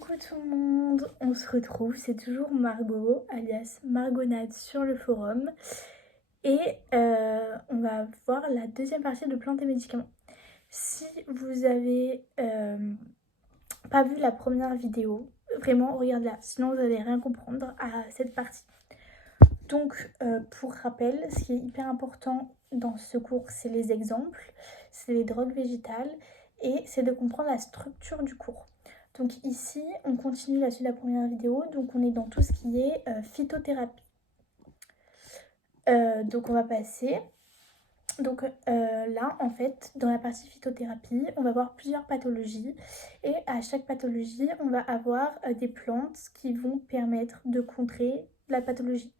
Coucou tout le monde, on se retrouve, c'est toujours Margot, alias Margonade sur le forum. Et on va voir la deuxième partie de plantes et médicaments. Si vous avez pas vu la première vidéo, vraiment regardez-la, sinon vous n'allez rien comprendre à cette partie. Donc pour rappel, ce qui est hyper important dans ce cours, c'est les exemples, c'est les drogues végétales et c'est de comprendre la structure du cours. Donc ici, on continue la suite de la première vidéo, donc on est dans tout ce qui est phytothérapie. Donc on va passer. Donc là, en fait, dans la partie phytothérapie, on va voir plusieurs pathologies et à chaque pathologie, on va avoir des plantes qui vont permettre de contrer la pathologie.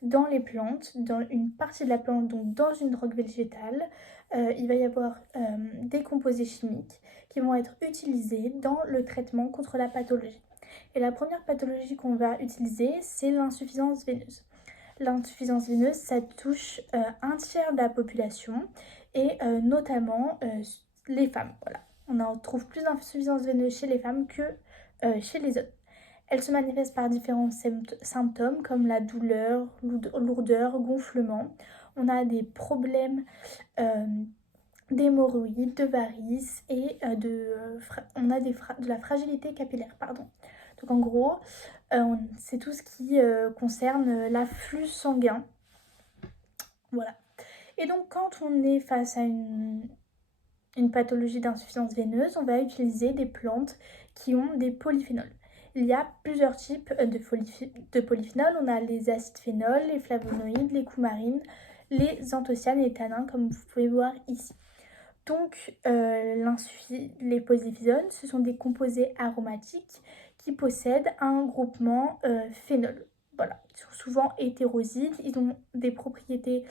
Dans les plantes, dans une partie de la plante, donc dans une drogue végétale, il va y avoir des composés chimiques qui vont être utilisés dans le traitement contre la pathologie. Et la première pathologie qu'on va utiliser, c'est l'insuffisance veineuse. L'insuffisance veineuse, ça touche un tiers de la population et notamment les femmes. Voilà. On en trouve plus d'insuffisance veineuse chez les femmes que chez les hommes. Elle se manifeste par différents symptômes comme la douleur, lourdeur, gonflement. On a des problèmes d'hémorroïdes, de varices et on a de la fragilité capillaire. Pardon. Donc en gros, c'est tout ce qui concerne l'afflux sanguin. Voilà. Et donc quand on est face à une pathologie d'insuffisance veineuse, on va utiliser des plantes qui ont des polyphénols. Il y a plusieurs types de polyphénols. On a les acides phénols, les flavonoïdes, les coumarines, les anthocyanes et les tannins, comme vous pouvez voir ici. Donc, les polyphénols, ce sont des composés aromatiques qui possèdent un groupement phénol. Voilà, ils sont souvent hétérosides, ils ont des propriétés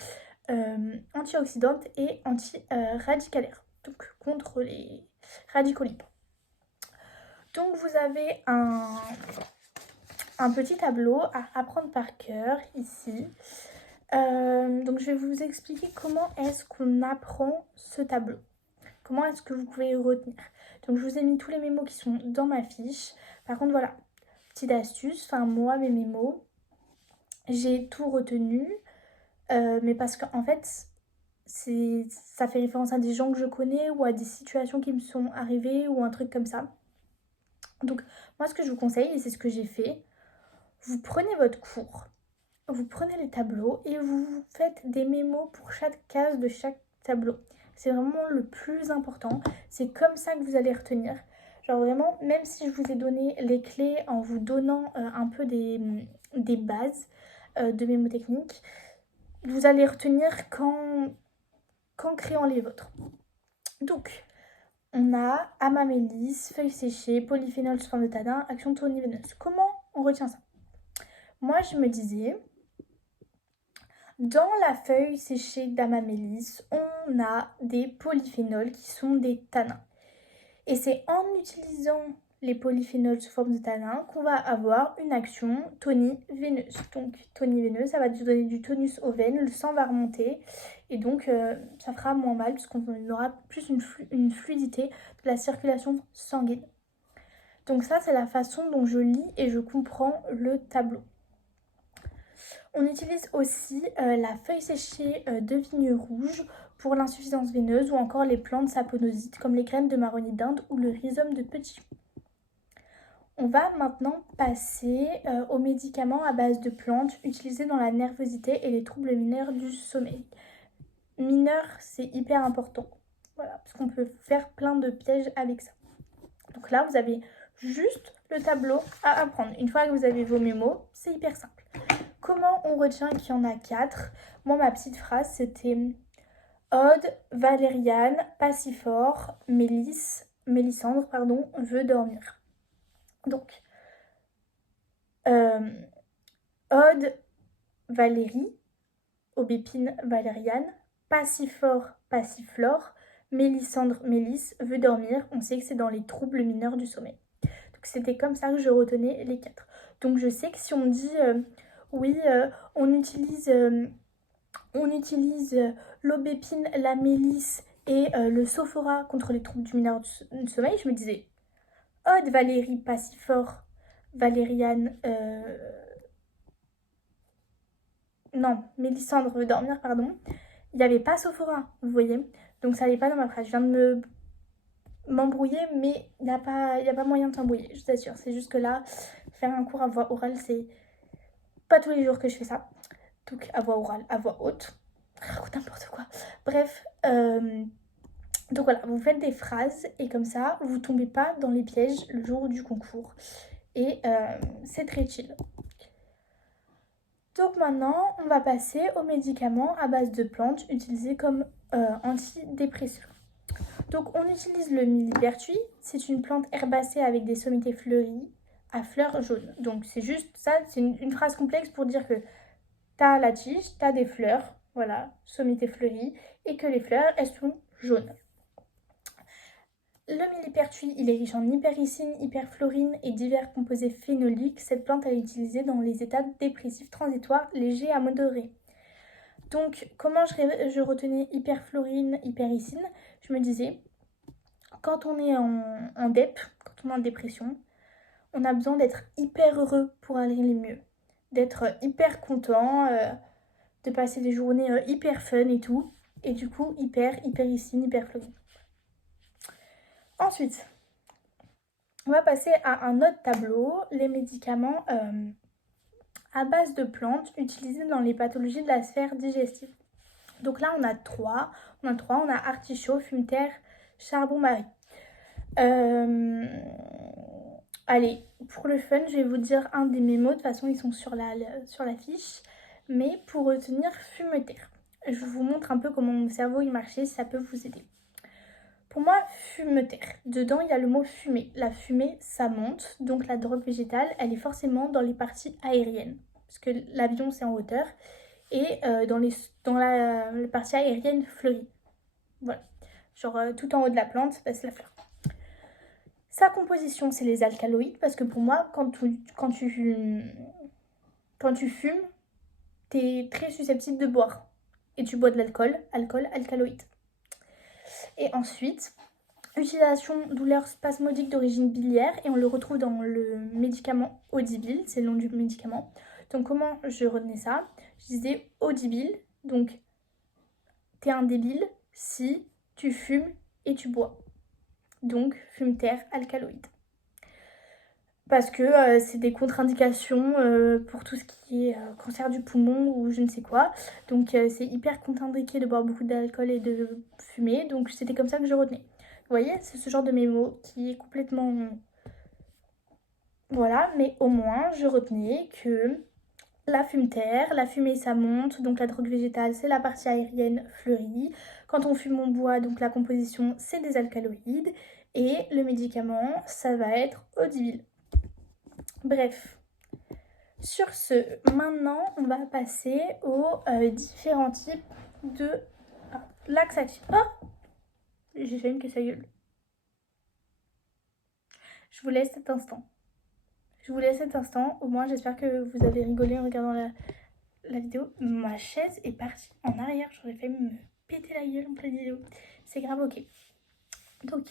antioxydantes et antiradicalaires, donc contre les radicaux libres. Donc vous avez un petit tableau à apprendre par cœur ici. Donc je vais vous expliquer comment est-ce qu'on apprend ce tableau. Comment est-ce que vous pouvez retenir. Donc je vous ai mis tous les mémos qui sont dans ma fiche. Par contre voilà, petite astuce, moi mes mémos, j'ai tout retenu. Mais parce qu'en fait, ça fait référence à des gens que je connais ou à des situations qui me sont arrivées ou un truc comme ça. Donc moi ce que je vous conseille, et c'est ce que j'ai fait, vous prenez votre cours, vous prenez les tableaux et vous faites des mémos pour chaque case de chaque tableau. C'est vraiment le plus important, c'est comme ça que vous allez retenir. Genre vraiment, même si je vous ai donné les clés en vous donnant un peu des bases de mémotechnique, vous allez retenir qu'en créant les vôtres. Donc, on a amamélis, feuilles séchées, polyphénol sous forme de tannin, action toniveneuse. Comment on retient ça? Moi, je me disais, dans la feuille séchée d'amamélis, on a des polyphénols qui sont des tannins. Et c'est en utilisant les polyphénols sous forme de tannin qu'on va avoir une action toniveineuse. Donc toniveineuse, ça va nous donner du tonus aux veines, le sang va remonter et donc ça fera moins mal puisqu'on aura plus une fluidité de la circulation sanguine. Donc ça, c'est la façon dont je lis et je comprends le tableau. On utilise aussi la feuille séchée de vigne rouge pour l'insuffisance veineuse ou encore les plantes saponosites comme les graines de marronnier d'Inde ou le rhizome de petit chou. On va maintenant passer aux médicaments à base de plantes utilisés dans la nervosité et les troubles mineurs du sommeil. Mineurs, c'est hyper important, voilà, parce qu'on peut faire plein de pièges avec ça. Donc là, vous avez juste le tableau à apprendre. Une fois que vous avez vos mémos, c'est hyper simple. Comment on retient qu'il y en a 4? Moi, ma petite phrase, c'était Ode, Valériane, Passiflore, Mélissandre, veut dormir. Donc, Ode, Valérie, aubépine, valériane, Passiflore, Mélissandre, Mélisse, veut dormir. On sait que c'est dans les troubles mineurs du sommeil. Donc, c'était comme ça que je retenais les 4. Donc, je sais que si on me dit... on utilise l'aubépine, la mélisse et le sophora contre les troubles du mineur du sommeil. Je me disais, Eau de Valérie Passifort, Valériane, non, Mélissandre veut dormir, pardon. Il n'y avait pas Sophora, vous voyez. Donc ça n'allait pas dans ma phrase. Je viens de m'embrouiller, mais il y a pas moyen de s'embrouiller, je t'assure. C'est juste que là, faire un cours à voix orale, c'est pas tous les jours que je fais ça. Donc à voix orale, à voix haute. N'importe quoi. Bref, donc voilà, vous faites des phrases et comme ça, vous tombez pas dans les pièges le jour du concours. Et c'est très chill. Donc maintenant, on va passer aux médicaments à base de plantes utilisés comme antidépresseurs. Donc on utilise le millepertuis, c'est une plante herbacée avec des sommités fleuries à fleurs jaunes. Donc c'est juste ça, c'est une phrase complexe pour dire que t'as la tige, t'as des fleurs, voilà, sommités fleuries, et que les fleurs, elles sont jaunes. Le millepertuis, il est riche en hypericine, hyperflorine et divers composés phénoliques. Cette plante est utilisée dans les états dépressifs transitoires légers à modérés. Donc, comment je retenais hyperflorine, hypericine? Je me disais, quand on est en dep, quand on est en dépression, on a besoin d'être hyper heureux pour aller mieux. D'être hyper content, de passer des journées hyper fun et tout. Et du coup, hypericine, hyperflorine. Ensuite, on va passer à un autre tableau, les médicaments à base de plantes utilisés dans les pathologies de la sphère digestive. Donc là, on a trois. On a artichaut, fumeterre, charbon-marie. Allez, pour le fun, je vais vous dire un des mémos. De toute façon, ils sont sur la fiche. Mais pour retenir fumeterre, je vous montre un peu comment mon cerveau il marchait, si ça peut vous aider. Pour moi, fumeterre. Dedans, il y a le mot fumée. La fumée, ça monte. Donc la drogue végétale, elle est forcément dans les parties aériennes. Parce que l'avion, c'est en hauteur. Et dans la partie aérienne fleurie. Voilà. Genre tout en haut de la plante, bah, c'est la fleur. Sa composition, c'est les alcaloïdes. Parce que pour moi, quand tu fumes, t'es très susceptible de boire. Et tu bois de l'alcool, alcaloïdes. Et ensuite, utilisation douleur spasmodique d'origine biliaire et on le retrouve dans le médicament Audibil, c'est le nom du médicament. Donc comment je retenais ça? Je disais Audibil, donc t'es un débile si tu fumes et tu bois. Donc fumeterre alcaloïde. Parce que c'est des contre-indications pour tout ce qui est cancer du poumon ou je ne sais quoi. Donc c'est hyper contre-indiqué de boire beaucoup d'alcool et de fumer. Donc c'était comme ça que je retenais. Vous voyez, c'est ce genre de mémo qui est complètement... Voilà, mais au moins je retenais que la fumeterre, la fumée ça monte, donc la drogue végétale c'est la partie aérienne fleurie. Quand on fume on boit, donc la composition c'est des alcaloïdes. Et le médicament ça va être Audibil. Bref, sur ce, maintenant on va passer aux différents types de laxatifs. Oh, j'ai failli me casser la gueule. Je vous laisse cet instant. Au moins j'espère que vous avez rigolé en regardant la vidéo. Ma chaise est partie en arrière, j'aurais failli me péter la gueule en pleine vidéo. C'est grave, ok. Donc,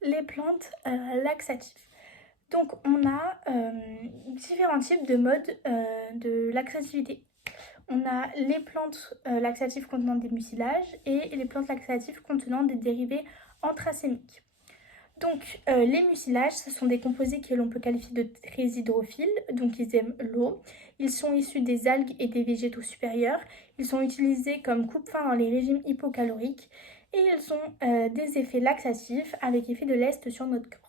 les plantes laxatives. Donc on a différents types de modes de laxativité. On a les plantes laxatives contenant des mucilages et les plantes laxatives contenant des dérivés anthracémiques. Donc les mucilages, ce sont des composés que l'on peut qualifier de très hydrophiles, donc ils aiment l'eau. Ils sont issus des algues et des végétaux supérieurs. Ils sont utilisés comme coupe-faim dans les régimes hypocaloriques et ils ont des effets laxatifs avec effet de lest sur notre corps.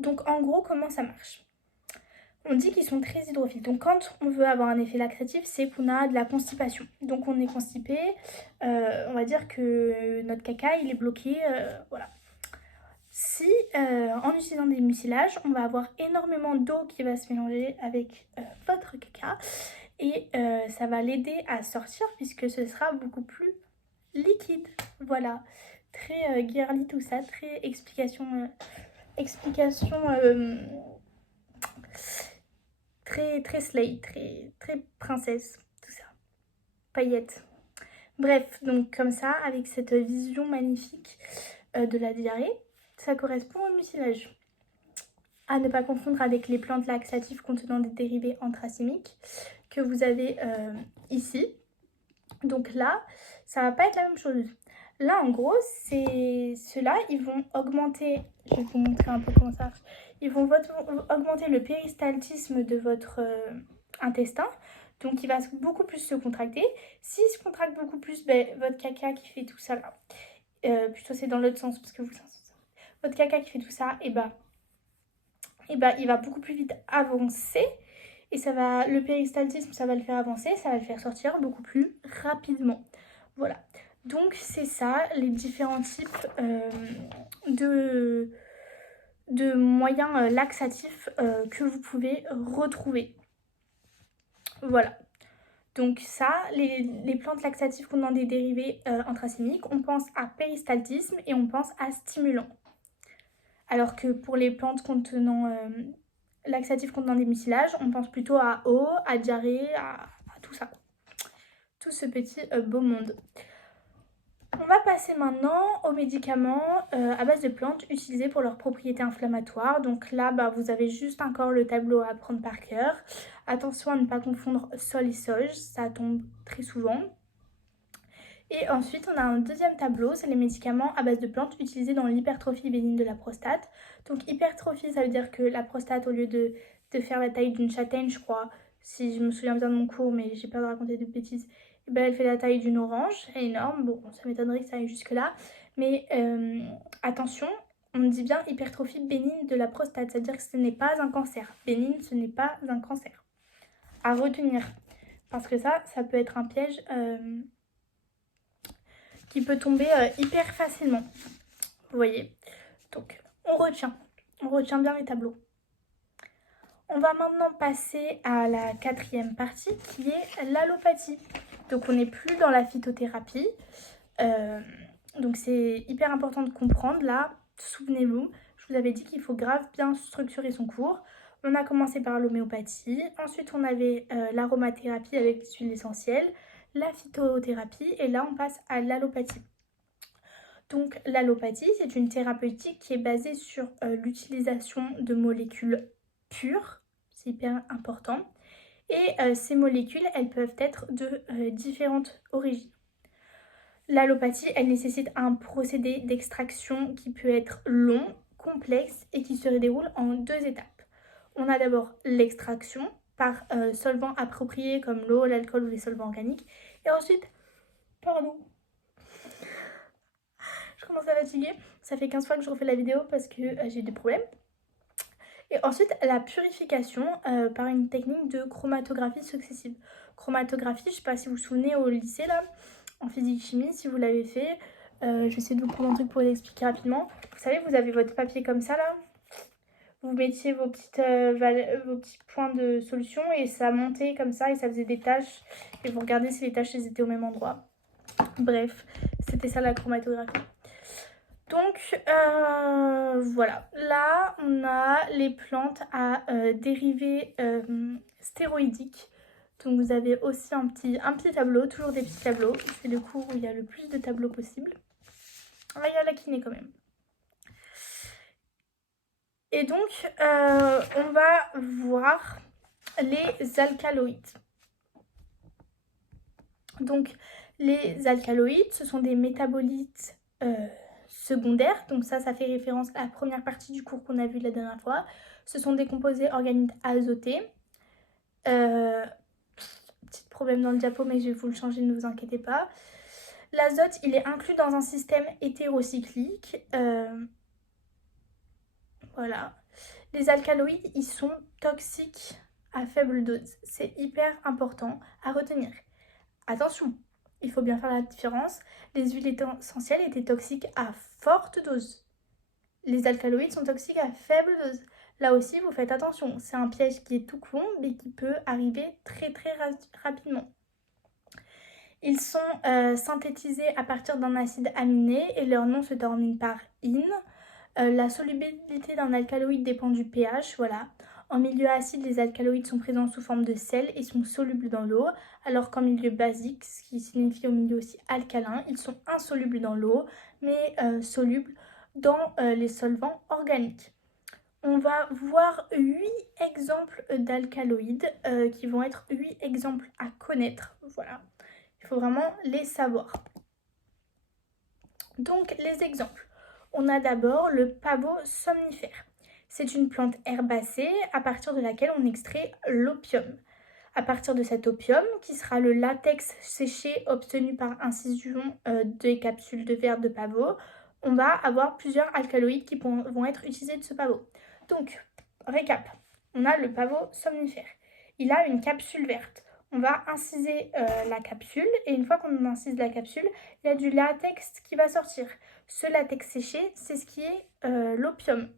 Donc en gros, comment ça marche? On dit qu'ils sont très hydrophiles. Donc quand on veut avoir un effet laxatif, c'est qu'on a de la constipation. Donc on est constipé, on va dire que notre caca il est bloqué, voilà. Si en utilisant des mucilages, on va avoir énormément d'eau qui va se mélanger avec votre caca et ça va l'aider à sortir puisque ce sera beaucoup plus liquide. Voilà, très girly tout ça, très explication très slay, très princesse, tout ça, paillettes. Bref, donc comme ça, avec cette vision magnifique de la diarrhée, ça correspond au mucilage. À ne pas confondre avec les plantes laxatives contenant des dérivés anthracimiques que vous avez ici. Donc là, ça va pas être la même chose. Là, en gros, ceux-là, ils vont augmenter, je vais vous montrer un peu comment ça marche, ils vont augmenter le péristaltisme de votre intestin, donc il va beaucoup plus se contracter. S'il se contracte beaucoup plus, votre caca qui fait tout ça là, plutôt c'est dans l'autre sens, parce que votre caca qui fait tout ça, et il va beaucoup plus vite avancer, et le péristaltisme, ça va le faire avancer, ça va le faire sortir beaucoup plus rapidement. Voilà. Donc c'est ça, les différents types de moyens laxatifs que vous pouvez retrouver. Voilà. Donc ça, les plantes laxatives contenant des dérivés anthracémiques, on pense à péristaltisme et on pense à stimulant. Alors que pour les plantes laxatifs contenant des mucilages, on pense plutôt à eau, à diarrhée, à tout ça. Tout ce petit beau monde. On va passer maintenant aux médicaments à base de plantes utilisés pour leurs propriétés inflammatoires. Donc là, vous avez juste encore le tableau à apprendre par cœur. Attention à ne pas confondre sol et sauge, ça tombe très souvent. Et ensuite, on a un deuxième tableau, c'est les médicaments à base de plantes utilisés dans l'hypertrophie bénigne de la prostate. Donc hypertrophie, ça veut dire que la prostate, au lieu de faire la taille d'une châtaigne, je crois, si je me souviens bien de mon cours, mais j'ai peur de raconter de bêtises, elle fait la taille d'une orange, elle est énorme. Bon, ça m'étonnerait que ça aille jusque-là. Mais attention, on dit bien hypertrophie bénigne de la prostate, c'est-à-dire que ce n'est pas un cancer. Bénigne, ce n'est pas un cancer. À retenir, parce que ça peut être un piège qui peut tomber hyper facilement. Vous voyez. Donc, on retient bien les tableaux. On va maintenant passer à la 4e partie qui est l'allopathie. Donc on n'est plus dans la phytothérapie. Donc c'est hyper important de comprendre. Là, souvenez-vous, je vous avais dit qu'il faut grave bien structurer son cours. On a commencé par l'homéopathie. Ensuite, on avait l'aromathérapie avec les huiles essentielles, la phytothérapie et là, on passe à l'allopathie. Donc l'allopathie, c'est une thérapeutique qui est basée sur l'utilisation de molécules pures. C'est hyper important. Et ces molécules, elles peuvent être de différentes origines. L'allopathie, elle nécessite un procédé d'extraction qui peut être long, complexe et qui se déroule en 2 étapes. On a d'abord l'extraction par solvants appropriés comme l'eau, l'alcool ou les solvants organiques. Et ensuite, je commence à fatiguer. Ça fait 15 fois que je refais la vidéo parce que j'ai des problèmes. Et ensuite, la purification par une technique de chromatographie successive. Chromatographie, je ne sais pas si vous vous souvenez au lycée, là, en physique-chimie, si vous l'avez fait. Je vais essayer de vous prendre un truc pour l'expliquer rapidement. Vous savez, vous avez votre papier comme ça, là. Vous mettiez vos petits points de solution et ça montait comme ça et ça faisait des taches. Et vous regardez si les taches elles étaient au même endroit. Bref, c'était ça la chromatographie. Donc voilà, là on a les plantes à dérivés stéroïdiques. Donc vous avez aussi un petit tableau, toujours des petits tableaux. C'est le cours où il y a le plus de tableaux possible. Là il y a la kiné quand même. Et donc on va voir les alcaloïdes. Donc les alcaloïdes, ce sont des métabolites secondaires, donc ça fait référence à la première partie du cours qu'on a vu la dernière fois. Ce sont des composés organiques azotés. Petit problème dans le diapo, mais je vais vous le changer, ne vous inquiétez pas. L'azote, il est inclus dans un système hétérocyclique. Voilà. Les alcaloïdes, ils sont toxiques à faible dose. C'est hyper important à retenir. Attention, il faut bien faire la différence. Les huiles essentielles étaient toxiques à forte dose. Les alcaloïdes sont toxiques à faible dose. Là aussi, vous faites attention. C'est un piège qui est tout con, mais qui peut arriver très très rapidement. Ils sont synthétisés à partir d'un acide aminé et leur nom se termine par -ine. La solubilité d'un alcaloïde dépend du pH, voilà. En milieu acide, les alcaloïdes sont présents sous forme de sel et sont solubles dans l'eau, alors qu'en milieu basique, ce qui signifie au milieu aussi alcalin, ils sont insolubles dans l'eau, mais solubles dans les solvants organiques. On va voir 8 exemples d'alcaloïdes qui vont être 8 exemples à connaître. Voilà, il faut vraiment les savoir. Donc les exemples. On a d'abord le pavot somnifère. C'est une plante herbacée à partir de laquelle on extrait l'opium. À partir de cet opium, qui sera le latex séché obtenu par incision des capsules de verre de pavot, on va avoir plusieurs alcaloïdes qui vont être utilisés de ce pavot. Donc, récap, on a le pavot somnifère. Il a une capsule verte. On va inciser la capsule et une fois qu'on incise la capsule, il y a du latex qui va sortir. Ce latex séché, c'est ce qui est l'opium.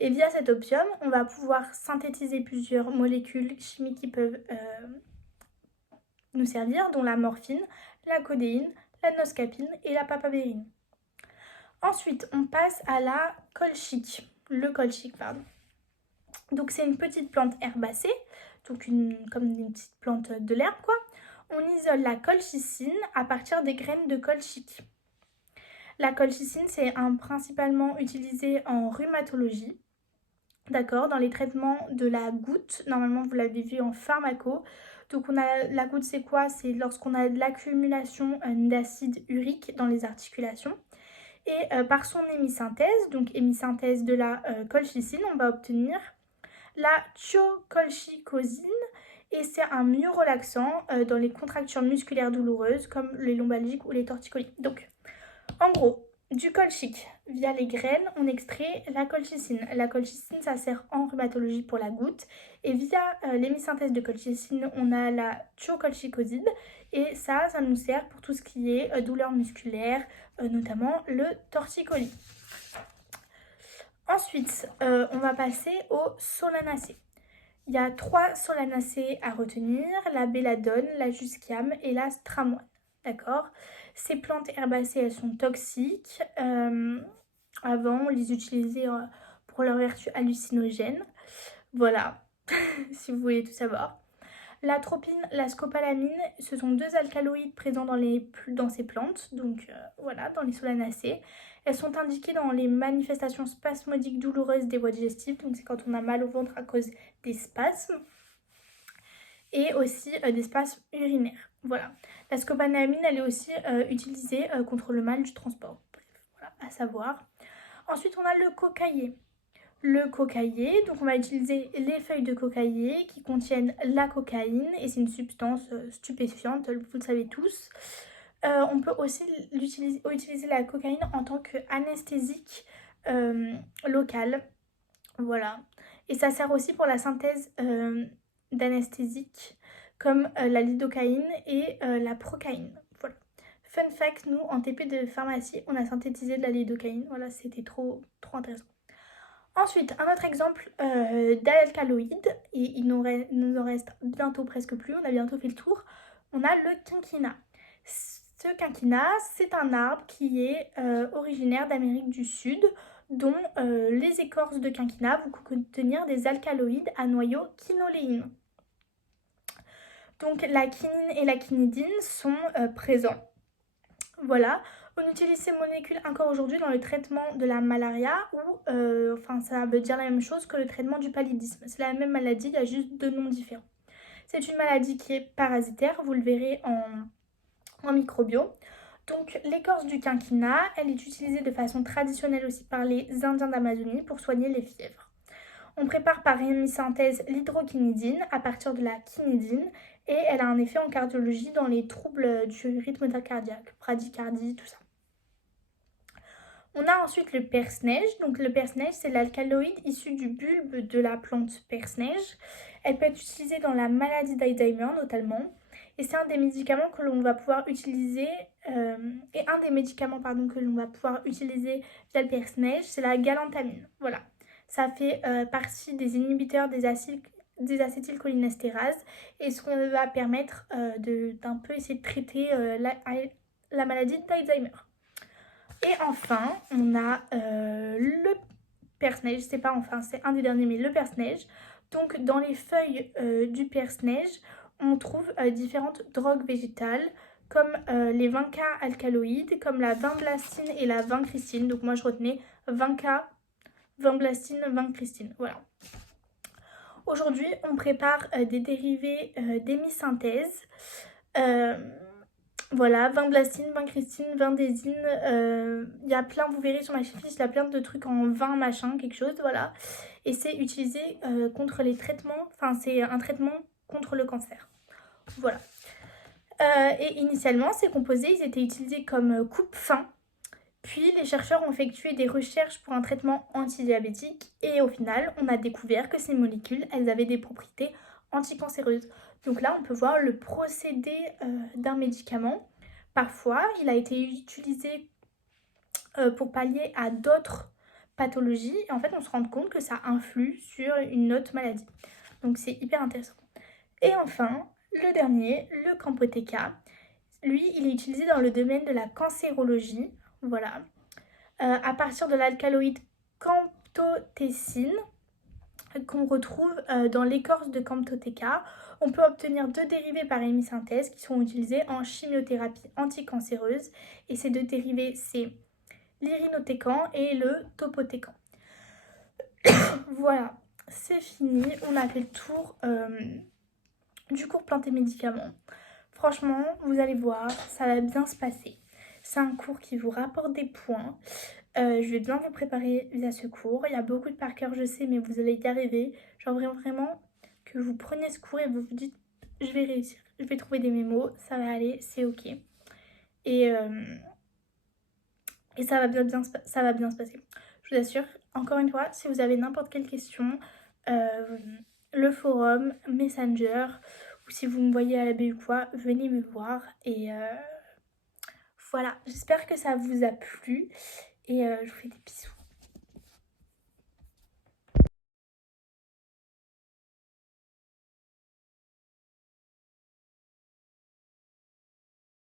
Et via cet opium, on va pouvoir synthétiser plusieurs molécules chimiques qui peuvent nous servir, dont la morphine, la codéine, la noscapine et la papavérine. Ensuite, on passe à la colchique. Le colchique, pardon. Donc c'est une petite plante herbacée, donc comme une petite plante de l'herbe, quoi. On isole la colchicine à partir des graines de colchique. La colchicine, c'est principalement utilisé en rhumatologie. D'accord, dans les traitements de la goutte, normalement vous l'avez vu en pharmaco. Donc la goutte, c'est quoi? C'est lorsqu'on a de l'accumulation d'acide urique dans les articulations. Et par son hémisynthèse, donc hémisynthèse de la colchicine, on va obtenir la thiocolchicosine. Et c'est un myorelaxant dans les contractures musculaires douloureuses comme les lombalgiques ou les torticolis. Donc en gros, du colchique, via les graines, on extrait la colchicine. La colchicine, ça sert en rhumatologie pour la goutte. Et via l'hémisynthèse de colchicine, on a la thiocolchicoside. Et ça nous sert pour tout ce qui est douleur musculaire, notamment le torticolis. Ensuite, on va passer aux solanacées. Il y a 3 solanacées à retenir, la belladone, la jusquiame et la stramoine. D'accord? Ces plantes herbacées, elles sont toxiques. Avant, on les utilisait pour leur vertu hallucinogène. Voilà, si vous voulez tout savoir. L'atropine, la scopolamine, ce sont 2 alcaloïdes présents dans ces plantes, donc voilà, dans les solanacées. Elles sont indiquées dans les manifestations spasmodiques douloureuses des voies digestives, donc c'est quand on a mal au ventre à cause des spasmes, et aussi des spasmes urinaires. Voilà. La scopolamine, elle est aussi utilisée contre le mal du transport. Bref, voilà, à savoir. Ensuite, on a le cocaïer. Le cocaïer, donc on va utiliser les feuilles de cocaïer qui contiennent la cocaïne et c'est une substance stupéfiante, vous le savez tous. On peut aussi utiliser la cocaïne en tant qu'anesthésique local. Voilà. Et ça sert aussi pour la synthèse d'anesthésiques comme la lidocaïne et la procaïne. Voilà. Fun fact, nous en TP de pharmacie, on a synthétisé de la lidocaïne. Voilà, c'était trop intéressant. Ensuite, un autre exemple d'alcaloïde, et il nous en reste bientôt presque plus, on a bientôt fait le tour, on a le quinquina. Ce quinquina, c'est un arbre qui est originaire d'Amérique du Sud, dont les écorces de quinquina vont contenir des alcaloïdes à noyau quinoléine. Donc la quinine et la quinidine sont présents. Voilà. On utilise ces molécules encore aujourd'hui dans le traitement de la malaria ou, ça veut dire la même chose que le traitement du paludisme. C'est la même maladie, il y a juste 2 noms différents. C'est une maladie qui est parasitaire, vous le verrez en microbio. Donc l'écorce du quinquina, elle est utilisée de façon traditionnelle aussi par les Indiens d'Amazonie pour soigner les fièvres. On prépare par hémisynthèse l'hydroquinidine à partir de la quinidine et elle a un effet en cardiologie dans les troubles du rythme cardiaque, bradycardie, tout ça. On a ensuite le perce-neige. Donc le perce-neige, c'est l'alcaloïde issu du bulbe de la plante perce-neige. Elle peut être utilisée dans la maladie d'Alzheimer notamment. Et c'est un des médicaments que l'on va pouvoir utiliser, que l'on va pouvoir utiliser via le perce-neige, c'est la galantamine. Voilà. Ça fait partie des inhibiteurs des acétylcholinéstérase et ce qu'on va permettre d'un peu essayer de traiter la maladie d'Alzheimer. Et enfin, on a le perce-neige, c'est un des derniers, mais le perce-neige. Donc dans les feuilles du perce-neige, on trouve différentes drogues végétales comme les 20K alcaloïdes, comme la vinblastine et la vincristine. Donc moi je retenais 20K, vinblastine, vincristine. Voilà. Aujourd'hui, on prépare des dérivés d'hémisynthèse. Voilà, vinblastine, vincristine, vindésine. Il y a plein, vous verrez sur ma fiche, il y a plein de trucs en vin, machin, quelque chose, voilà. Et c'est utilisé contre les traitements, enfin c'est un traitement contre le cancer. Voilà. Et initialement, ces composés, ils étaient utilisés comme coupe-faim. Puis les chercheurs ont effectué des recherches pour un traitement antidiabétique et au final, on a découvert que ces molécules, elles avaient des propriétés anticancéreuses. Donc là, on peut voir le procédé d'un médicament. Parfois, il a été utilisé pour pallier à d'autres pathologies et en fait, on se rend compte que ça influe sur une autre maladie. Donc c'est hyper intéressant. Et enfin, le dernier, le Campoteca. Lui, il est utilisé dans le domaine de la cancérologie. Voilà. À partir de l'alcaloïde camptothecine qu'on retrouve dans l'écorce de Camptotheca, on peut obtenir 2 dérivés par hémisynthèse qui sont utilisés en chimiothérapie anticancéreuse. Et ces 2 dérivés, c'est l'irinotécan et le topotécan. Voilà, c'est fini. On a fait le tour du cours plantes et médicaments. Franchement, vous allez voir, ça va bien se passer. C'est un cours qui vous rapporte des points. Je vais bien vous préparer via ce cours. Il y a beaucoup de par cœur, je sais, mais vous allez y arriver. Genre vraiment que vous preniez ce cours et vous vous dites, je vais réussir. Je vais trouver des mémos, ça va aller, c'est ok. Et ça va bien se passer. Je vous assure, encore une fois, si vous avez n'importe quelle question, le forum, Messenger, ou si vous me voyez à la BU ou quoi, venez me voir. Et voilà, j'espère que ça vous a plu. Et je vous fais des bisous.